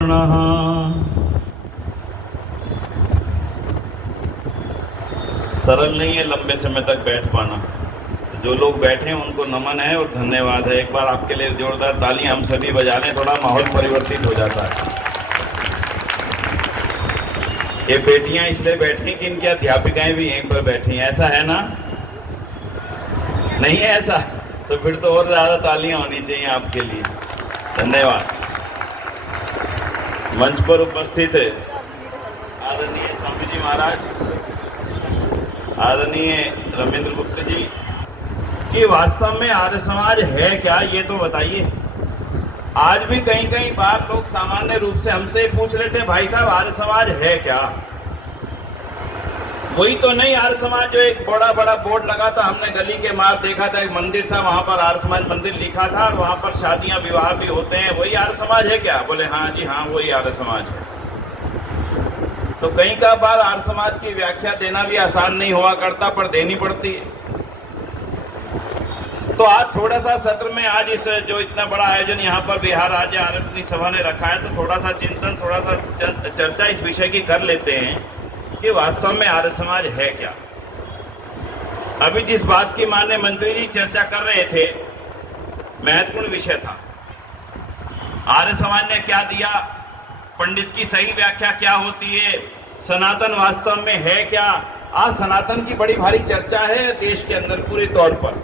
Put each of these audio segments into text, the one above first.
सरल नहीं है लंबे समय तक बैठ पाना। जो लोग बैठे हैं उनको नमन है और धन्यवाद है। एक बार आपके लिए जोरदार तालियां हम सभी बजा लें, थोड़ा माहौल परिवर्तित हो जाता है। ये बेटियां इसलिए बैठी कि इनकी अध्यापिकाएं भी यहीं पर बैठी हैं, ऐसा है ना? नहीं है ऐसा? तो फिर तो और ज़्यादा तालियां होनी चाहिए आपके लिए। धन्यवाद। मंच पर उपस्थित है आदरणीय स्वामी जी महाराज, आदरणीय रमेंद्र गुप्ता जी, कि वास्तव में आर्य समाज है क्या, ये तो बताइए। आज भी कहीं कहीं बार लोग सामान्य रूप से हमसे पूछ लेते हैं, भाई साहब आर्य समाज है क्या? वही तो नहीं आर्य समाज जो एक बड़ा बड़ा बोर्ड लगा था, हमने गली के मार देखा था, एक मंदिर था, वहां पर आर्य समाज मंदिर लिखा था और वहां पर शादियां विवाह भी होते हैं। वही आर्य समाज है क्या? बोले हाँ जी हाँ, वही आर्य समाज है। तो कई का बार आर्य समाज की व्याख्या देना भी आसान नहीं हुआ करता, पर देनी पड़ती है। तो आज थोड़ा सा सत्र में, आज इस जो इतना बड़ा आयोजन यहाँ पर बिहार राज्य आर्य प्रतिनिधि सभा ने रखा है, तो थोड़ा सा चिंतन, थोड़ा सा चर्चा इस विषय की कर लेते हैं कि वास्तव में आर्य समाज है क्या। अभी जिस बात की माननीय मंत्री जी चर्चा कर रहे थे, महत्वपूर्ण विषय था। आर्य समाज ने क्या दिया, पंडित की सही व्याख्या क्या होती है, सनातन वास्तव में है क्या। आज सनातन की बड़ी भारी चर्चा है देश के अंदर पूरे तौर पर।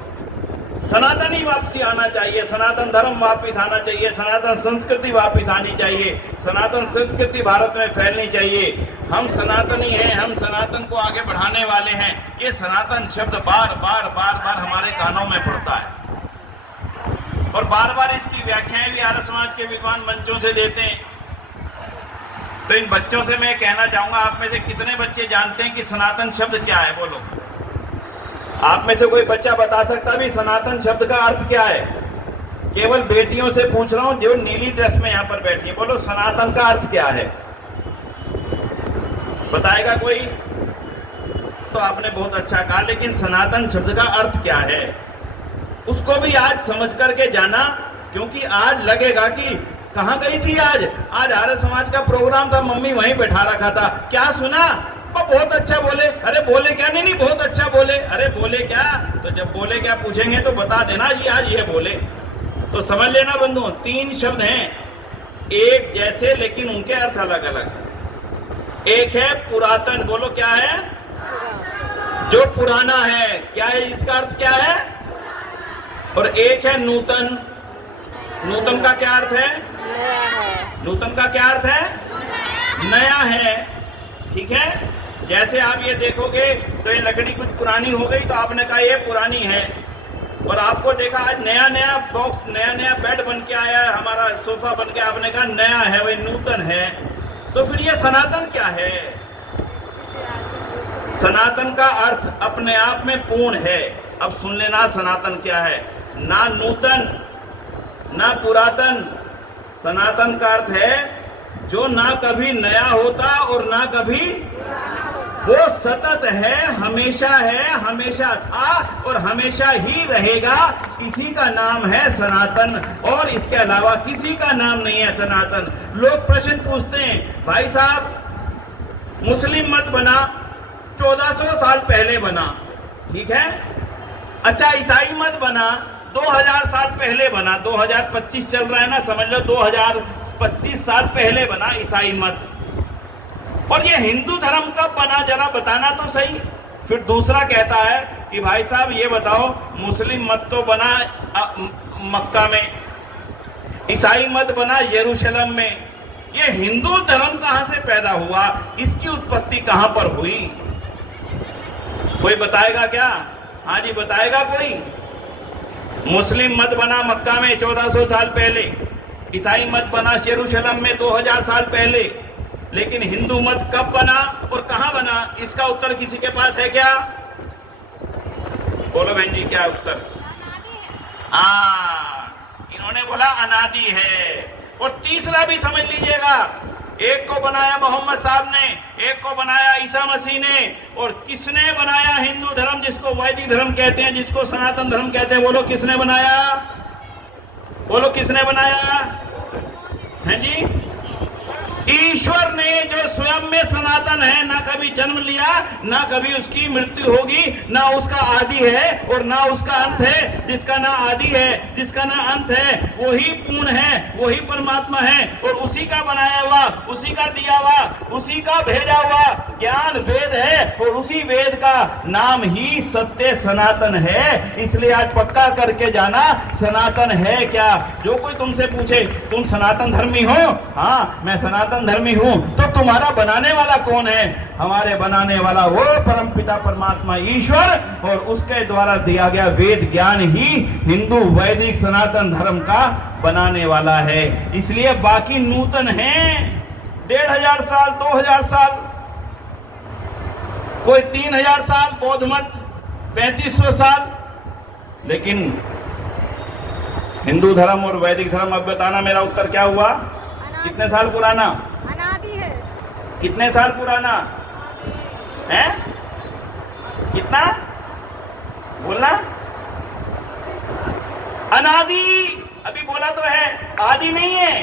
सनातन ही वापसी आना चाहिए, सनातन धर्म वापस आना चाहिए, सनातन संस्कृति वापस आनी चाहिए, सनातन संस्कृति भारत में फैलनी चाहिए। हम सनातनी हैं, हम सनातन को आगे बढ़ाने वाले हैं। ये सनातन शब्द बार बार बार बार हमारे कानों में पड़ता है और बार बार इसकी व्याख्याएं भी आर्य समाज के विद्वान मंचों से देते हैं। तो इन बच्चों से मैं कहना चाहूंगा, आप में से कितने बच्चे जानते हैं कि सनातन शब्द क्या है? बोलो। आप में से कोई बच्चा बता सकता भी सनातन शब्द का अर्थ क्या है? केवल बेटियों से पूछ रहा हूं जो नीली ड्रेस में यहां पर बैठी है, बोलो सनातन का अर्थ क्या है? बताएगा कोई? तो आपने बहुत अच्छा कहा, लेकिन सनातन शब्द का अर्थ क्या है उसको भी आज समझ करके जाना, क्योंकि आज लगेगा कि कहां गई थी आज आर्य समाज का प्रोग्राम था, मम्मी वहीं बैठा रखा था, क्या सुना? बहुत अच्छा बोले। अरे बोले क्या? नहीं बहुत अच्छा बोले। अरे बोले क्या? तो जब बोले क्या पूछेंगे तो बता देना जी आज ये बोले। तो समझ लेना बंधुओं, तीन शब्द हैं एक जैसे, लेकिन उनके अर्थ अलग अलग है। एक है पुरातन, बोलो क्या है? जो पुराना है। क्या है इसका अर्थ? क्या है? और एक है नूतन। नूतन का क्या अर्थ है? नूतन का क्या अर्थ है? नया है। ठीक है। जैसे आप ये देखोगे तो ये लकड़ी कुछ पुरानी हो गई तो आपने कहा ये पुरानी है, और आपको देखा आज नया नया बॉक्स, नया नया बेड बन के आया है, हमारा सोफा बन के, आपने कहा नया है, वही नूतन है। तो फिर ये सनातन क्या है? सनातन का अर्थ अपने आप में पूर्ण है। अब सुन लेना सनातन क्या है, ना नूतन ना पुरातन। सनातन का अर्थ है जो ना कभी नया होता और ना कभी, वो सतत है, हमेशा था और हमेशा ही रहेगा। इसी का नाम है सनातन, और इसके अलावा किसी का नाम नहीं है सनातन। लोग प्रश्न पूछते हैं, भाई साहब मुस्लिम मत बना, 1400 साल पहले बना, ठीक है। अच्छा ईसाई मत बना, 2000 साल पहले बना, 2025 चल रहा है ना, समझ लो 2025 साल पहले बना ईसाई मत। और ये हिंदू धर्म कब बना, जरा बताना तो सही। फिर दूसरा कहता है कि भाई साहब ये बताओ, मुस्लिम मत तो बना मक्का में, ईसाई मत बना यरूशलेम में, ये हिंदू धर्म कहां से पैदा हुआ, इसकी उत्पत्ति कहां पर हुई? कोई बताएगा क्या? हाँ जी बताएगा कोई? मुस्लिम मत बना मक्का में 1400 साल पहले, ईसाई मत बना यरूशलेम में 2000 साल पहले, लेकिन हिंदू मत कब बना और कहां बना? इसका उत्तर किसी के पास है क्या? बोलो बहन जी क्या उत्तर? इन्होंने बोला अनादि है। और तीसरा भी समझ लीजिएगा, एक को बनाया मोहम्मद साहब ने, एक को बनाया ईसा मसीह ने, और किसने बनाया हिंदू धर्म, जिसको वैदिक धर्म कहते हैं, जिसको सनातन धर्म कहते हैं? बोलो किसने बनाया? बोलो किसने बनाया? हैं जी? में जो स्वयं में सनातन है, ना कभी जन्म लिया, ना कभी उसकी मृत्यु होगी, ना उसका आदि है और ना उसका अंत है। जिसका ना आदि है, जिसका ना अंत है, वही पूर्ण है, वही परमात्मा है और उसी का बनाया हुआ, उसी का दिया हुआ, उसी का भेजा हुआ ज्ञान वेद है और उसी वेद का नाम ही सत्य सनातन है। इसलिए आज पक्का करके जाना, सनातन है क्या। जो कोई तुमसे पूछे तुम सनातन धर्मी हो, हाँ मैं सनातन धर्मी हूं, तो तुम्हारा बनाने वाला कौन है? हमारे बनाने वाला वो परमपिता परमात्मा ईश्वर और उसके द्वारा दिया गया वेद ज्ञान ही हिंदू वैदिक सनातन धर्म का बनाने वाला है। इसलिए बाकी नूतन है 1500 साल, 2000 साल, कोई 3000 साल, बौद्ध मत 3500 साल, लेकिन हिंदू धर्म और वैदिक धर्म, अब बताना मेरा उत्तर क्या हुआ? कितने साल पुराना? अनादि है। कितने साल पुराना है? कितना बोलना? अनादि। अभी बोला तो है, आदि नहीं है,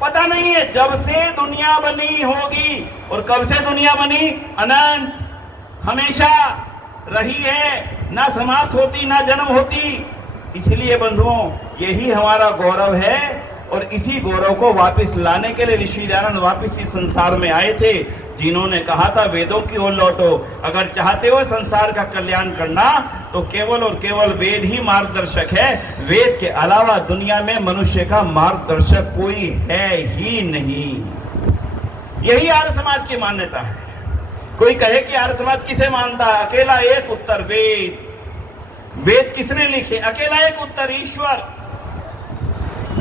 पता नहीं है जब से दुनिया बनी होगी। और कब से दुनिया बनी? अनंत, हमेशा रही है, ना समाप्त होती ना जन्म होती। इसलिए बंधुओं यही हमारा गौरव है और इसी गौरव को वापस लाने के लिए ऋषि दयानंद वापस इस संसार में आए थे, जिन्होंने कहा था वेदों की ओर लौटो। अगर चाहते हो संसार का कल्याण करना तो केवल और केवल वेद ही मार्गदर्शक है। वेद के अलावा दुनिया में मनुष्य का मार्गदर्शक कोई है ही नहीं। यही आर्य समाज की मान्यता है। कोई कहे कि आर्य समाज किसे मानता है? अकेला एक उत्तर, वेद। वेद किसने लिखे? अकेला एक उत्तर, ईश्वर।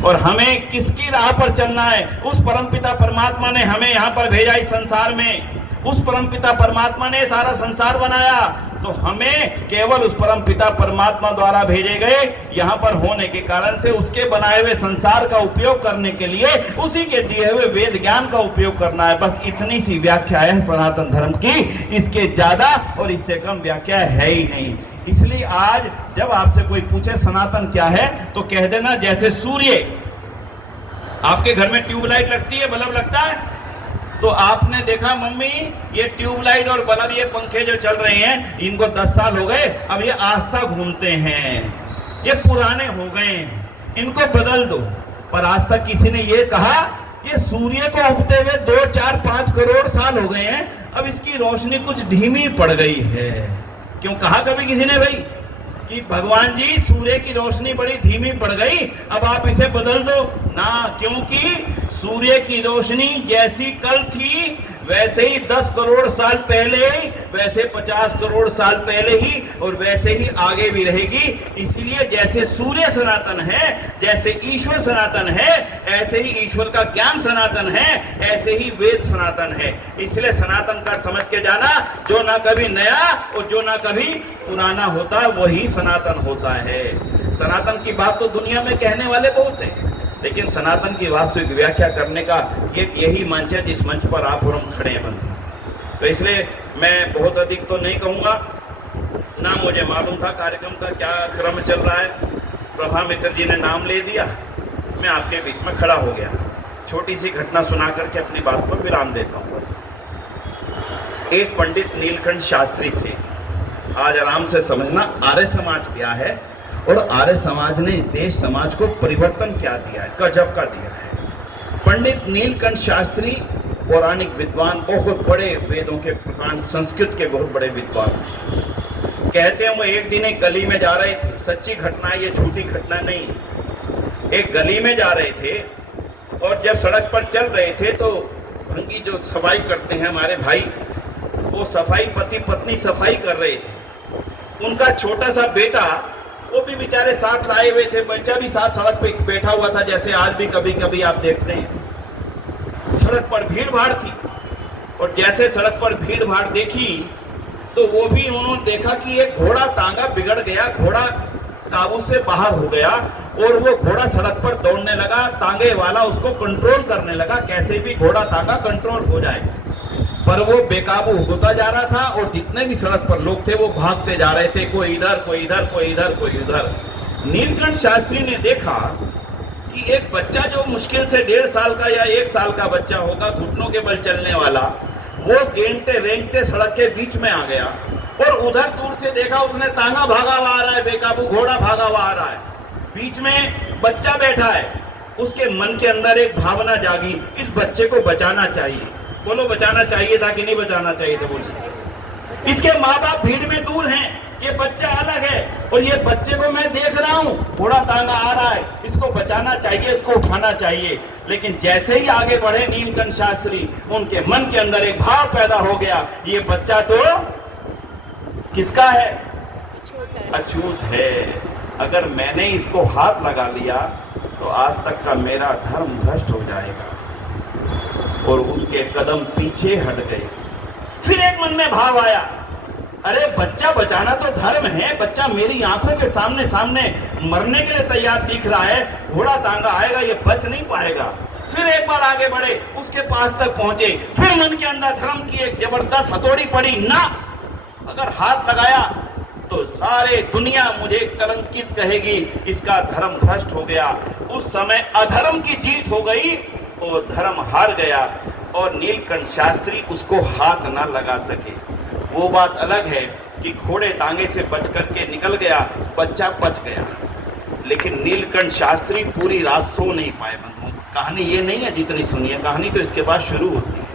और हमें किसकी राह पर चलना है? उस परमपिता परमात्मा ने हमें यहाँ पर भेजा इस संसार में। उस परमपिता परमात्मा ने सारा संसार बनाया, तो हमें केवल उस परमपिता परमात्मा द्वारा भेजे गए यहाँ पर होने के कारण से उसके बनाए हुए संसार का उपयोग करने के लिए उसी के दिए हुए वेद ज्ञान का उपयोग करना है। बस इतनी सी व्याख्या है सनातन धर्म की, इसके ज्यादा और इससे कम व्याख्या है ही नहीं। इसलिए आज जब आपसे कोई पूछे सनातन क्या है, तो कह देना जैसे सूर्य, आपके घर में ट्यूबलाइट लगती है, बल्ब लगता है, तो आपने देखा मम्मी ये ट्यूबलाइट और बल्ब, ये पंखे जो चल रहे हैं, इनको 10 साल हो गए, अब ये आस्था घूमते हैं, ये पुराने हो गए, इनको बदल दो। पर आज तक किसी ने ये कहा ये सूर्य को उगते हुए 2, 4, 5 करोड़ साल हो गए हैं, अब इसकी रोशनी कुछ धीमी पड़ गई है। क्यों कहा कभी किसी ने भाई कि भगवान जी सूर्य की रोशनी बड़ी धीमी पड़ गई, अब आप इसे बदल दो ना? क्योंकि सूर्य की रोशनी जैसी कल थी वैसे ही 10 करोड़ साल पहले, वैसे 50 करोड़ साल पहले ही और वैसे ही आगे भी रहेगी। इसलिए जैसे सूर्य सनातन है, जैसे ईश्वर सनातन है, ऐसे ही ईश्वर का ज्ञान सनातन है, ऐसे ही वेद सनातन है। इसलिए सनातन का समझ के जाना, जो ना कभी नया और जो ना कभी पुराना होता वही सनातन होता है। सनातन की बात तो दुनिया में कहने वाले बहुत हैं, लेकिन सनातन की वास्तविक व्याख्या करने का एक यही मंच है जिस मंच पर आप और हम खड़े हैं बंधु। तो इसलिए मैं बहुत अधिक तो नहीं कहूँगा, ना मुझे मालूम था कार्यक्रम का क्या क्रम चल रहा है। प्रभा मित्र जी ने नाम ले दिया, मैं आपके बीच में खड़ा हो गया। छोटी सी घटना सुना करके अपनी बात पर विराम देता हूँ। एक पंडित नीलकंठ शास्त्री थे। आज आराम से समझना आर्य समाज क्या है और आर्य समाज ने इस देश समाज को परिवर्तन क्या दिया है, गजब का दिया है। पंडित नीलकंठ शास्त्री पौराणिक विद्वान, बहुत बड़े वेदों के पुराण संस्कृत के बहुत बड़े विद्वान। कहते हैं वो एक दिन एक गली में जा रहे थे, सच्ची घटना है ये, झूठी घटना नहीं। एक गली में जा रहे थे और जब सड़क पर चल रहे थे तो भंगी जो सफाई करते हैं हमारे भाई, वो सफाई पति पत्नी सफाई कर रहे थे। उनका छोटा सा बेटा, वो भी बेचारे साथ लाए हुए थे, बच्चा भी साथ सड़क पे बैठा हुआ था, जैसे आज भी कभी कभी आप देखते हैं। सड़क पर भीड़ भाड़ थी और जैसे सड़क पर भीड़ भाड़ देखी तो वो भी उन्होंने देखा कि एक घोड़ा तांगा बिगड़ गया, घोड़ा काबू से बाहर हो गया और वो घोड़ा सड़क पर दौड़ने लगा। तांगे वाला उसको कंट्रोल करने लगा, कैसे भी घोड़ा तांगा कंट्रोल हो जाए, पर वो बेकाबू होता जा रहा था और जितने भी सड़क पर लोग थे वो भागते जा रहे थे, कोई इधर कोई इधर कोई इधर कोई उधर। नीलकंठ शास्त्री ने देखा कि कि एक बच्चा जो मुश्किल से 1.5 साल का या 1 साल का बच्चा होगा, घुटनों के बल चलने वाला, वो गेंदते रेंगते सड़क के बीच में आ गया और उधर दूर से देखा उसने तांगा भागा हुआ आ रहा है, बेकाबू घोड़ा भागा हुआ आ रहा है, बीच में बच्चा बैठा है। उसके मन के अंदर एक भावना जागी, इस बच्चे को बचाना चाहिए। बोलो बचाना चाहिए था कि नहीं बचाना चाहिए था? बोलो। इसके माँ बाप भीड़ में दूर हैं, ये बच्चा अलग है और ये बच्चे को मैं देख रहा हूं, घोड़ा तांगा आ रहा है, इसको बचाना चाहिए, इसको उठाना चाहिए। लेकिन जैसे ही आगे बढ़े नीलकंठ शास्त्री, उनके मन के अंदर एक भाव पैदा हो गया, ये बच्चा तो किसका है? अछूत है। अगर मैंने इसको हाथ लगा लिया तो आज तक का मेरा धर्म भ्रष्ट हो जाएगा। और उनके कदम पीछे हट गए। फिर एक मन में भाव आया, अरे बच्चा बचाना तो धर्म है, बच्चा मेरी आंखों के सामने सामने मरने के लिए तैयार दिख रहा है, घोड़ा तांगा आएगा, ये बच नहीं पाएगा। फिर एक बार आगे बढ़े, उसके पास तक पहुंचे, फिर मन के अंदर धर्म की एक जबरदस्त हथौड़ी पड़ी, ना अगर हाथ लगाया तो सारे दुनिया मुझे कलंकित कहेगी, इसका धर्म भ्रष्ट हो गया। उस समय अधर्म की जीत हो गई और धर्म हार गया और नीलकंठ शास्त्री उसको हाथ ना लगा सके। वो बात अलग है कि घोड़े तांगे से बच करके निकल गया, बच्चा बच गया, लेकिन नीलकंठ शास्त्री पूरी रात सो नहीं पाए। बंधुओं, कहानी ये नहीं है जितनी सुनिए, कहानी तो इसके बाद शुरू होती है।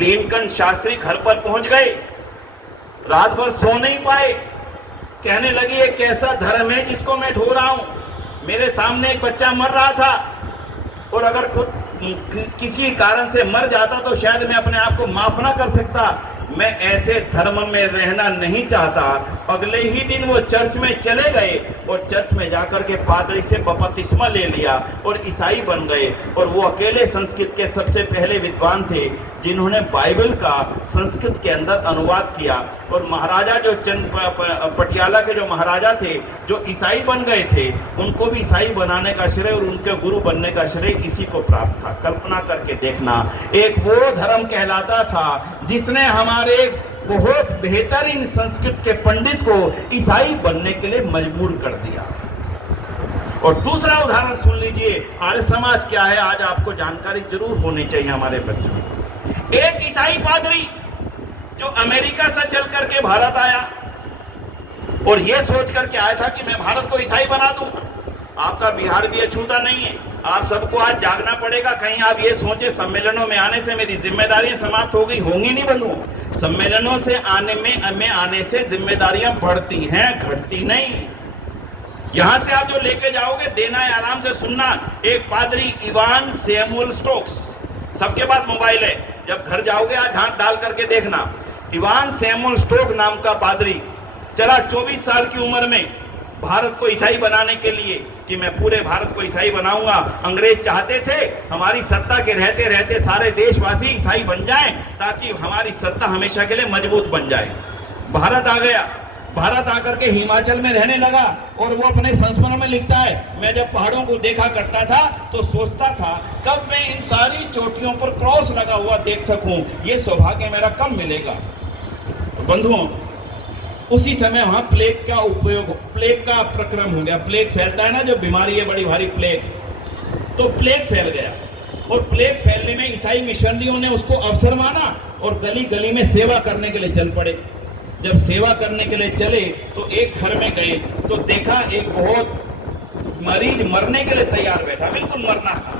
नीलकंठ शास्त्री घर पर पहुंच गए, रात भर सो नहीं पाए, कहने लगी ये कैसा धर्म है जिसको मैं ढो रहा हूं। मेरे सामने एक बच्चा मर रहा था और अगर किसी कारण से मर जाता तो शायद मैं अपने आप को माफ ना कर सकता। मैं ऐसे धर्म में रहना नहीं चाहता। अगले ही दिन वो चर्च में चले गए और चर्च में जाकर के पादरी से बपतिस्मा ले लिया और ईसाई बन गए। और वो अकेले संस्कृत के सबसे पहले विद्वान थे जिन्होंने बाइबल का संस्कृत के अंदर अनुवाद किया। और महाराजा जो पटियाला के जो महाराजा थे जो ईसाई बन गए थे, उनको भी ईसाई बनाने का श्रेय और उनके गुरु बनने का श्रेय इसी को प्राप्त था। कल्पना करके देखना, एक वो धर्म कहलाता था जिसने हमारे बहुत बेहतरीन संस्कृत के पंडित को ईसाई बनने के लिए मजबूर कर दिया। और दूसरा उदाहरण सुन लीजिए, आर्य समाज क्या है, आज आपको जानकारी जरूर होनी चाहिए हमारे बच्चों। एक ईसाई पादरी जो अमेरिका से चल करके भारत आया और यह सोच करके आया था कि मैं भारत को ईसाई बना दूं। आपका बिहार भी अछूता नहीं है, आप सबको आज जागना पड़ेगा। कहीं आप ये सोचे सम्मेलनों में आने से मेरी जिम्मेदारियां समाप्त हो गई, होंगी नहीं बंधुओं। सम्मेलनों से आने से जिम्मेदारियां बढ़ती हैं, घटती नहीं। यहां से आप जो लेके जाओगे देना है, आराम से सुनना। एक पादरी इवान सैमुअल स्टोक्स, सबके पास मोबाइल है, जब घर जाओगे आज हाथ डाल करके देखना। इवान सैमुअल स्टोक नाम का पादरी चला 24 साल की उम्र में भारत को ईसाई बनाने के लिए कि मैं पूरे भारत को ईसाई बनाऊंगा। अंग्रेज चाहते थे हमारी सत्ता के रहते रहते सारे देशवासी ईसाई बन जाएं ताकि हमारी सत्ता हमेशा के लिए मजबूत बन जाए। भारत आ गया, भारत आकर के हिमाचल में रहने लगा और वो अपने संस्मरण में लिखता है, मैं जब पहाड़ों को देखा करता था तो सोचता था कब मैं इन सारी चोटियों पर क्रॉस लगा हुआ देख सकूं, ये सौभाग्य मेरा कब मिलेगा। बंधुओं, उसी समय वहां प्लेग का प्रक्रम हो गया। प्लेग फैलता है ना, जो बीमारी है बड़ी भारी प्लेग, तो प्लेग फैल गया। और प्लेग फैलने में ईसाई मिशनरियों ने उसको अवसर माना और गली गली में सेवा करने के लिए चल पड़े। जब सेवा करने के लिए चले तो एक घर में गए तो देखा एक बहुत मरीज मरने के लिए तैयार बैठा, बिल्कुल मरना सा।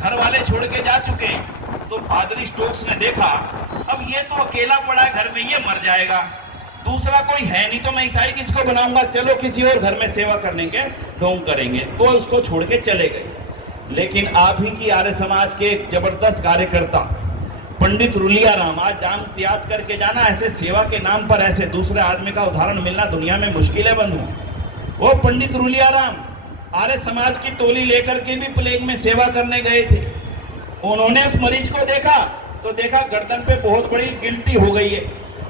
घर वाले छोड़ के जा चुके। तो पादरी स्टोक्स ने देखा अब ये तो अकेला पड़ा है घर में, ये मर जाएगा, दूसरा कोई है नहीं तो मैं ईसाई किसको बनाऊंगा, चलो किसी और घर में सेवा करने के ढोंग करेंगे। वो उसको छोड़ के चले गए। लेकिन आप ही की आर्य समाज के एक जबरदस्त कार्यकर्ता पंडित रुलियाराम, आज याद करके जाना, ऐसे सेवा के नाम पर ऐसे दूसरे आदमी का उदाहरण मिलना दुनिया में मुश्किल है बंधु। वो पंडित रुलियाराम आर्य समाज की टोली लेकर के भी प्लेग में सेवा करने गए थे। उन्होंने उस मरीज को देखा तो देखा गर्दन पे बहुत बड़ी गिल्टी हो गई है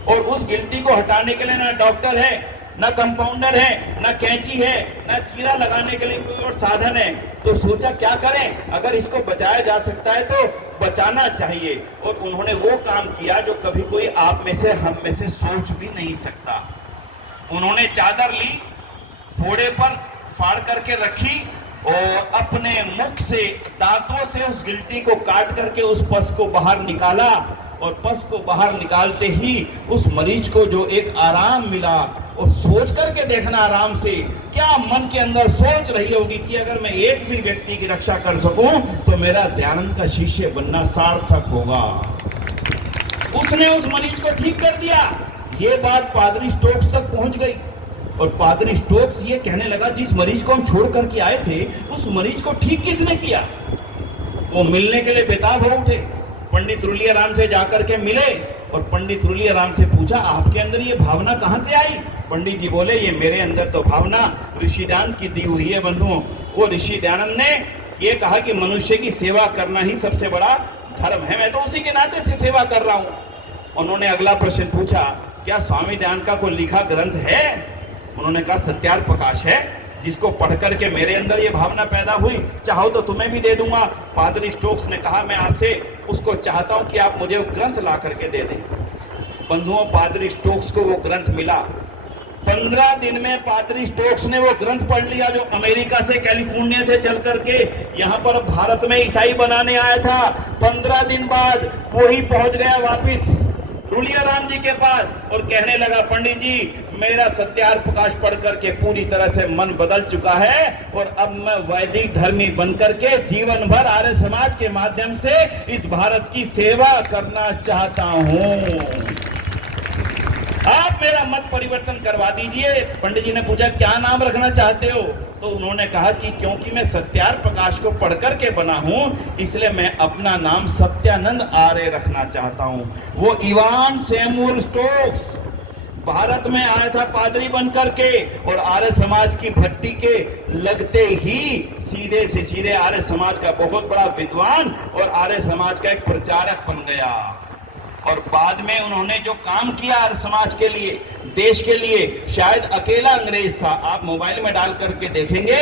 और उस गिल्टी को हटाने के लिए ना डॉक्टर है, ना कंपाउंडर है, ना कैंची है, ना चीरा लगाने के लिए कोई और साधन है। तो सोचा क्या करें, अगर इसको बचाया जा सकता है तो बचाना चाहिए। और उन्होंने वो काम किया जो कभी कोई आप में से हम में से सोच भी नहीं सकता। उन्होंने चादर ली, फोड़े पर फाड़ करके रखी और अपने मुख से दांतों से उस गिल्टी को काट करके उस पस को बाहर निकाला, और पस को बाहर निकालते ही उस मरीज को जो एक आराम मिला, और सोच करके देखना आराम से, क्या मन के अंदर सोच रही होगी कि अगर मैं एक भी व्यक्ति की रक्षा कर सकूं तो मेरा दयानंद का शिष्य बनना सार्थक होगा। उसने उस मरीज को ठीक कर दिया। ये बात पादरी स्टोक्स तक पहुंच गई, और पादरी स्टोक्स ये कहने लगा, जिस मरीज को हम छोड़ करके आए थे उस मरीज को ठीक किसने किया? वो मिलने के लिए बेताब हो उठे, पंडित रुलियाराम से जाकर के मिले, और पंडित रुलियाराम से पूछा, आपके अंदर ये भावना कहां से आई? पंडित जी बोले, ये मेरे अंदर तो भावना ऋषि दयानंद की दी हुई है बंधुओं। वो ऋषि दयानंद ने ये कहा कि मनुष्य की सेवा करना ही सबसे बड़ा धर्म है, मैं तो उसी के नाते से सेवा कर रहा हूं। उन्होंने अगला प्रश्न पूछा, क्या स्वामी दयानंद का कोई लिखा ग्रंथ है? उन्होंने कहा, सत्यार्थ प्रकाश है, जिसको पढ़ करके मेरे अंदर ये भावना पैदा हुई, चाहो तो तुम्हें भी दे दूंगा। पादरी स्टोक्स ने कहा, मैं आपसे उसको चाहता हूं कि आप मुझे वो ग्रंथ ला करके दे दें। बंधुओं, पादरी स्टोक्स को वो ग्रंथ मिला। 15 दिन में पादरी स्टोक्स ने वो ग्रंथ पढ़ लिया, जो अमेरिका से, कैलिफोर्निया से चल करके यहाँ पर भारत में ईसाई बनाने आया था। 15 दिन बाद वो ही पहुंच गया वापिस रुलियाराम जी के पास, और कहने लगा, पंडित जी, मेरा सत्यार्थ प्रकाश पढ़ करके पूरी तरह से मन बदल चुका है, और अब मैं वैदिक धर्मी बन करके जीवन भर आर्य समाज के माध्यम से इस भारत की सेवा करना चाहता हूं। आप मेरा मत परिवर्तन करवा दीजिए। पंडित जी ने पूछा, क्या नाम रखना चाहते हो? तो उन्होंने कहा कि क्योंकि मैं सत्यार्थ प्रकाश को पढ़ करके बना हूं, इसलिए मैं अपना नाम सत्यानंद आर्य रखना चाहता हूं। वो इवान सैमुअल स्टोक्स भारत में आया था पादरी बन करके, और आर्य समाज की भट्टी के लगते ही सीधे से सीधे आर्य समाज का बहुत बड़ा विद्वान और आर्य समाज का एक प्रचारक बन गया। और बाद में उन्होंने जो काम किया आर्य समाज के लिए, देश के लिए, शायद अकेला अंग्रेज था। आप मोबाइल में डाल करके देखेंगे,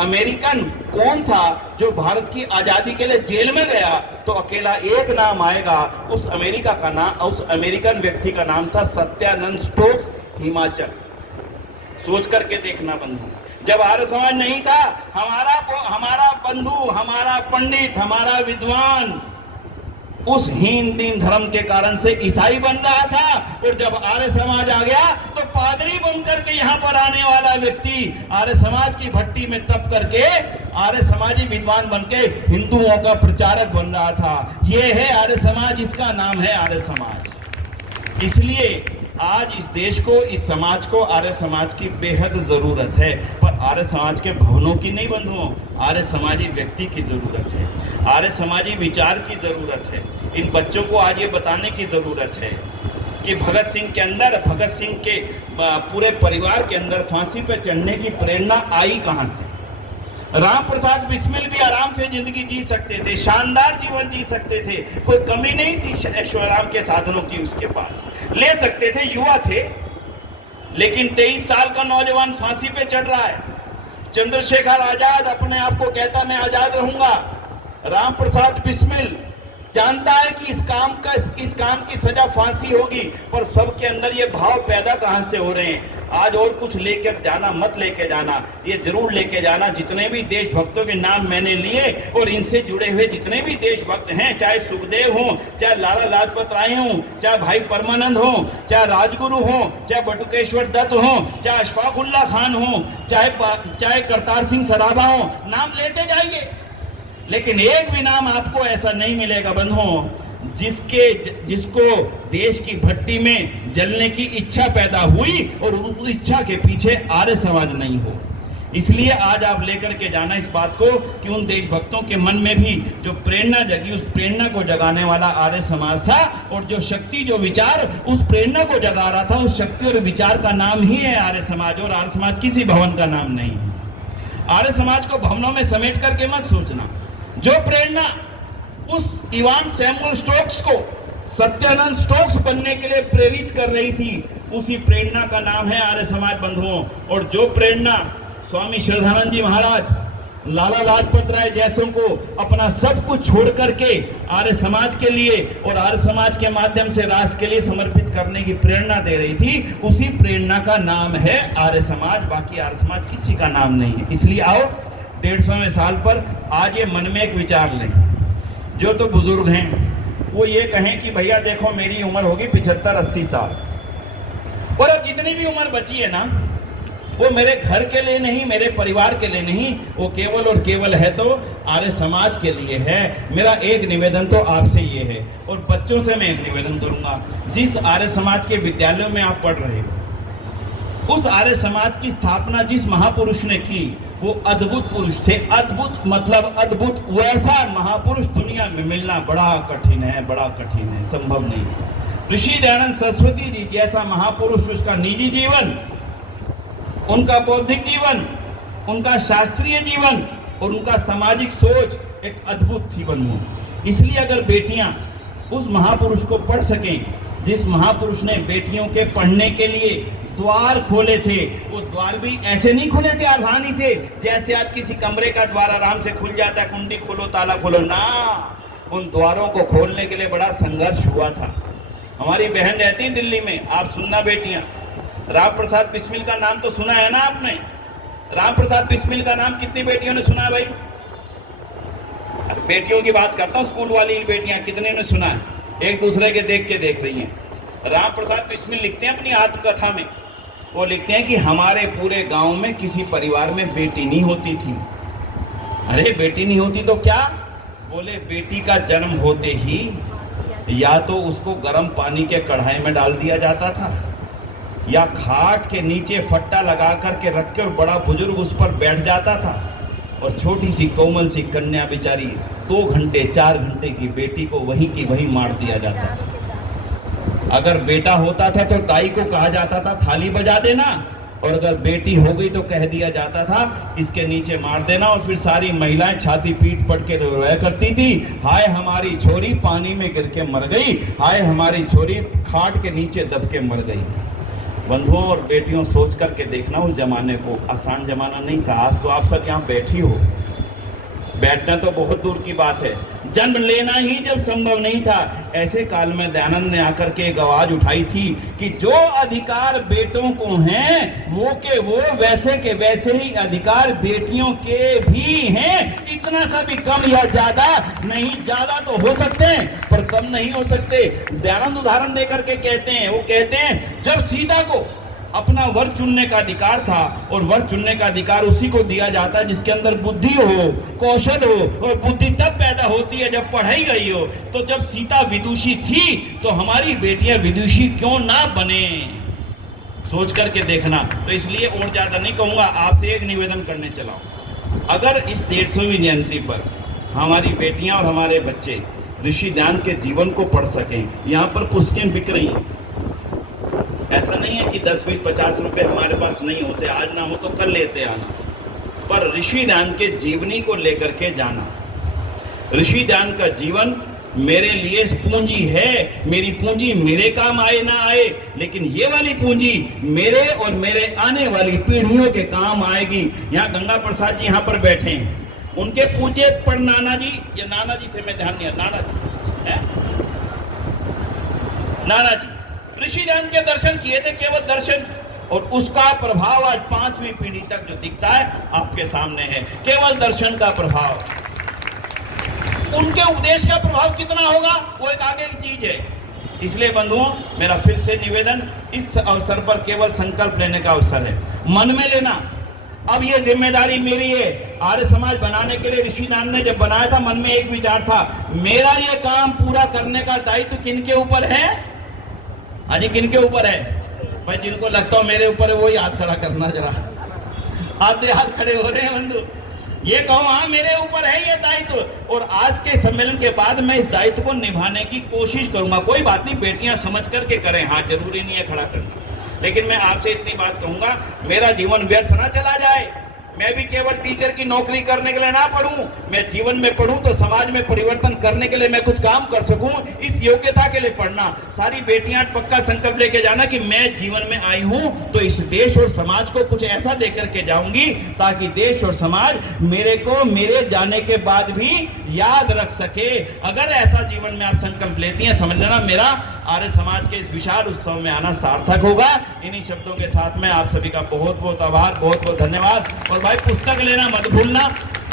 अमेरिकन कौन था जो भारत की आजादी के लिए जेल में गया, तो अकेला एक नाम आएगा। उस अमेरिकन व्यक्ति का नाम था सत्यानंद स्टोक्स, हिमाचल। सोच करके देखना बंधु, जब आर्य समाज नहीं था, हमारा बंधु, हमारा पंडित, हमारा विद्वान उस हीन दीन धर्म के कारण से ईसाई बन रहा था, और जब आर्य समाज आ गया तो पादरी बनकर के यहाँ पर आने वाला व्यक्ति आर्य समाज की भट्टी में तप करके आर्य समाजी विद्वान बनके हिंदुओं का प्रचारक बन रहा था। ये है आर्य समाज, इसका नाम है आर्य समाज। इसलिए आज इस देश को, इस समाज को आर्य समाज की बेहद जरूरत है, पर आर्य समाज के भवनों की नहीं बंधुओं, आर्य समाजी व्यक्ति की जरूरत है, आर्य समाजी विचार की जरूरत है। इन बच्चों को आज ये बताने की जरूरत है कि भगत सिंह के अंदर, भगत सिंह के पूरे परिवार के अंदर फांसी पर चढ़ने की प्रेरणा आई कहां से? राम प्रसाद बिस्मिल भी आराम से जिंदगी जी सकते थे, शानदार जीवन जी सकते थे, कोई कमी नहीं थी ऐश्वर्याराम के साधनों की उसके पास, ले सकते थे, युवा थे। लेकिन 23 साल का नौजवान फांसी पे चढ़ रहा है। चंद्रशेखर आजाद अपने आप को कहता मैं आजाद रहूंगा। राम प्रसाद बिस्मिल जानता है कि इस काम की सजा फांसी होगी, पर सबके अंदर ये भाव पैदा कहां से हो रहे हैं? आज और कुछ लेकर जाना मत लेके जाना, ये जरूर लेके जाना, जितने भी देशभक्तों के नाम मैंने लिए और इनसे जुड़े हुए जितने भी देशभक्त हैं, चाहे सुखदेव हों, चाहे लाला लाजपत राय हों, चाहे भाई परमानंद हों, चाहे राजगुरु हों, चाहे बटुकेश्वर दत्त हों, चाहे अशफाकुल्ला खान हों, चाहे करतार सिंह सराभा हों, नाम लेते जाइए। लेकिन एक भी नाम आपको ऐसा नहीं मिलेगा बंधुओं जिसको देश की भट्टी में जलने की इच्छा पैदा हुई और उस इच्छा के पीछे आर्य समाज नहीं हो। इसलिए आज आप लेकर के जाना इस बात को कि उन देशभक्तों के मन में भी जो प्रेरणा जगी, उस प्रेरणा को जगाने वाला आर्य समाज था, और जो शक्ति, जो विचार उस प्रेरणा को जगा रहा था, उस शक्ति और विचार का नाम ही है आर्य समाज, और आर्य समाज किसी भवन का नाम नहीं है। आर्य समाज को भवनों में समेट करके मत सोचना। जो प्रेरणा उस इवान सैमुअल स्टोक्स को सत्यानंद स्टोक्स बनने के लिए प्रेरित कर रही थी, उसी प्रेरणा का नाम है आर्य समाज बंधुओं। और जो प्रेरणा स्वामी श्रद्धानंद जी महाराज, लाला लाजपत राय जैसों को अपना सब कुछ छोड़ करके आर्य समाज के लिए और आर्य समाज के माध्यम से राष्ट्र के लिए समर्पित करने की प्रेरणा दे रही थी, उसी प्रेरणा का नाम है आर्य समाज। बाकी आर्य समाज किसी का नाम नहीं है। इसलिए आओ 150वें साल पर आज ये मन में एक विचार लें, जो तो बुजुर्ग हैं वो ये कहें कि भैया देखो मेरी उम्र होगी 75-80 साल, और अब जितनी भी उम्र बची है ना वो मेरे घर के लिए नहीं, मेरे परिवार के लिए नहीं, वो केवल और केवल है तो आर्य समाज के लिए है। मेरा एक निवेदन तो आपसे ये है, और बच्चों से मैं एक निवेदन करूंगा, जिस आर्य समाज के विद्यालयों में आप पढ़ रहे हो, उस आर्य समाज की स्थापना जिस महापुरुष ने की वो अद्भुत पुरुष थे। अद्भुत मतलब अद्भुत, वैसा महापुरुष दुनिया में मिलना बड़ा कठिन है, बड़ा कठिन है, संभव नहीं। ऋषि दयानंद सरस्वती जी जैसा महापुरुष, उसका निजी जीवन, उनका बौद्धिक जीवन, उनका शास्त्रीय जीवन और उनका सामाजिक सोच एक अद्भुत थी बंधुओं। इसलिए अगर बेटियां उस महापुरुष को पढ़ सकें, जिस महापुरुष ने बेटियों के पढ़ने के लिए द्वार खोले थे, वो द्वार भी ऐसे नहीं खुले थे आसानी से जैसे आज किसी कमरे का द्वार आराम से खुल जाता है, कुंडी खोलो ताला खोलो ना। उन द्वारों को खोलने के लिए बड़ा संघर्ष हुआ था। हमारी बहन रहती है दिल्ली में, आप सुनना बेटियां, राम प्रसाद बिस्मिल का नाम तो सुना है ना आपने? राम प्रसाद बिस्मिल का नाम कितनी बेटियों ने सुना है भाई? बेटियों की बात करता हूँ, स्कूल वाली बेटियां कितने ने सुना है? एक दूसरे के देख रही हैं। राम प्रसाद बिस्मिल लिखते हैं अपनी आत्मकथा में, वो लिखते हैं कि हमारे पूरे गांव में किसी परिवार में बेटी नहीं होती थी। अरे बेटी नहीं होती तो क्या? बोले बेटी का जन्म होते ही या तो उसको गर्म पानी के कढ़ाई में डाल दिया जाता था, या खाट के नीचे फट्टा लगा करके रख के और बड़ा बुजुर्ग उस पर बैठ जाता था, और छोटी सी कोमल सी कन्या बेचारी 2 घंटे 4 घंटे की बेटी को वहीं की वहीं मार दिया जाता था। अगर बेटा होता था तो ताई को कहा जाता था थाली बजा देना, और अगर बेटी हो गई तो कह दिया जाता था इसके नीचे मार देना। और फिर सारी महिलाएं छाती पीट पट के रोया करती थी, हाय हमारी छोरी पानी में गिर के मर गई, हाय हमारी छोरी खाट के नीचे दब के मर गई। बंधुओं और बेटियों सोच करके देखना, उस जमाने को आसान जमाना नहीं था। आज तो आप सब यहाँ बैठी हो, बैठना तो बहुत दूर की बात है, जन्म लेना ही जब संभव नहीं था, ऐसे काल में दयानंद ने आकर के एक आवाज उठाई थी कि जो अधिकार बेटों को हैं वो के वो वैसे के वैसे ही अधिकार बेटियों के भी हैं। इतना सा भी कम या ज्यादा नहीं, ज्यादा तो हो सकते हैं पर कम नहीं हो सकते। दयानंद उदाहरण देकर के कहते हैं, वो कहते हैं जब सीता को अपना वर चुनने का अधिकार था, और वर चुनने का अधिकार उसी को दिया जाता है जिसके अंदर बुद्धि हो, कौशल हो, और बुद्धि तब पैदा होती है जब पढ़ाई गई हो। तो जब सीता विदुषी थी तो हमारी बेटियां विदुषी क्यों ना बने? सोच करके देखना। तो इसलिए और ज्यादा नहीं कहूंगा, आपसे एक निवेदन करने चला हूं, अगर इस 150वीं जयंती पर हमारी बेटियां और हमारे बच्चे ऋषि दयानंद के जीवन को पढ़ सकें। यहाँ पर पुस्तकें बिक रही हैं, ऐसा नहीं है कि 10, 20, 50 रुपए हमारे पास नहीं होते, आज ना हो तो कल लेते आना, पर ऋषि दयानंद के जीवनी को लेकर के जाना। ऋषि दयानंद का जीवन मेरे लिए पूंजी है, मेरी पूंजी मेरे काम आए ना आए, लेकिन ये वाली पूंजी मेरे और मेरे आने वाली पीढ़ियों के काम आएगी। यहाँ गंगा प्रसाद जी यहाँ पर बैठे हैं, उनके पूज्य पर नाना जी या नाना जी थे, मैं ध्यान नहीं, नाना जी ऋषि दयानंद के दर्शन किए थे, केवल दर्शन, और उसका प्रभाव आज 5वीं पीढ़ी तक जो दिखता है आपके सामने है, केवल दर्शन का प्रभाव। उनके उपदेश का प्रभाव कितना होगा वो एक आगे की चीज है। इसलिए बंधुओं मेरा फिर से निवेदन, इस अवसर पर केवल संकल्प लेने का अवसर है, मन में लेना। अब ये जिम्मेदारी मेरी है, आर्य समाज बनाने के लिए ऋषि दयानंद ने जब बनाया था मन में एक विचार था, मेरा ये काम पूरा करने का दायित्व किनके ऊपर है? आज किनके ऊपर है भाई? जिनको लगता हो मेरे ऊपर है वो याद खड़ा करना, जरा हाथ खड़े हो रहे हैं बंधु, ये कहो हाँ मेरे ऊपर है ये दायित्व। और आज के सम्मेलन के बाद मैं इस दायित्व को निभाने की कोशिश करूंगा। कोई बात नहीं, बेटियां समझ करके करें, हाँ जरूरी नहीं है खड़ा करना, लेकिन मैं आपसे इतनी बात कहूंगा, मेरा जीवन व्यर्थ ना चला जाए। मैं भी केवल टीचर की नौकरी करने के लिए ना पढ़ूं, मैं जीवन में पढ़ूं तो समाज में परिवर्तन करने के लिए मैं कुछ काम कर सकूं, इस योग्यता के लिए पढ़ना। सारी बेटियां पक्का संकल्प लेके जाना कि मैं जीवन में आई हूं तो इस देश और समाज को कुछ ऐसा दे करके जाऊंगी ताकि देश और समाज मेरे को मेरे जाने के बाद भी याद रख सके। अगर ऐसा जीवन में आप संकल्प लेती हैं, समझ लेना मेरा आर्य समाज के इस विशाल उत्सव में आना सार्थक होगा। इन्हीं शब्दों के साथ में आप सभी का बहुत बहुत आभार, बहुत बहुत धन्यवाद। और भाई पुस्तक लेना मत भूलना।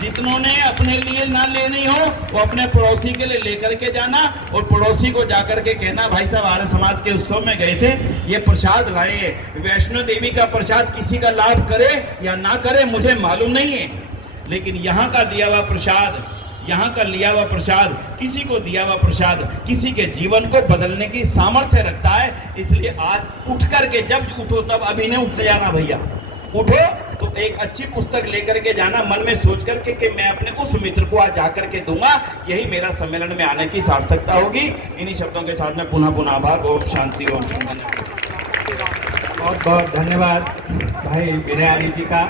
जितनों ने अपने लिए ना लेनी हो वो अपने पड़ोसी के लिए लेकर के जाना, और पड़ोसी को जाकर के कहना भाई साहब आर्य समाज के उत्सव में गए थे, ये प्रसाद लाए हैं। वैष्णो देवी का प्रसाद किसी का लाभ करे या ना करे मुझे मालूम नहीं है, लेकिन यहाँ का दिया हुआ प्रसाद, यहाँ का लिया हुआ प्रसाद, किसी को दिया हुआ प्रसाद किसी के जीवन को बदलने की सामर्थ्य रखता है। इसलिए आज उठ करके, जब उठो तब अभी नहीं उठ जाना भैया, उठो तो एक अच्छी पुस्तक लेकर के जाना, मन में सोच करके कि मैं अपने उस मित्र को आज जाकर के दूंगा, यही मेरा सम्मेलन में आने की सार्थकता होगी। इन्हीं शब्दों के साथ में पुनः आभार। ओम शांति, ओम शांति। बहुत बहुत धन्यवाद भाई विनय आली जी का।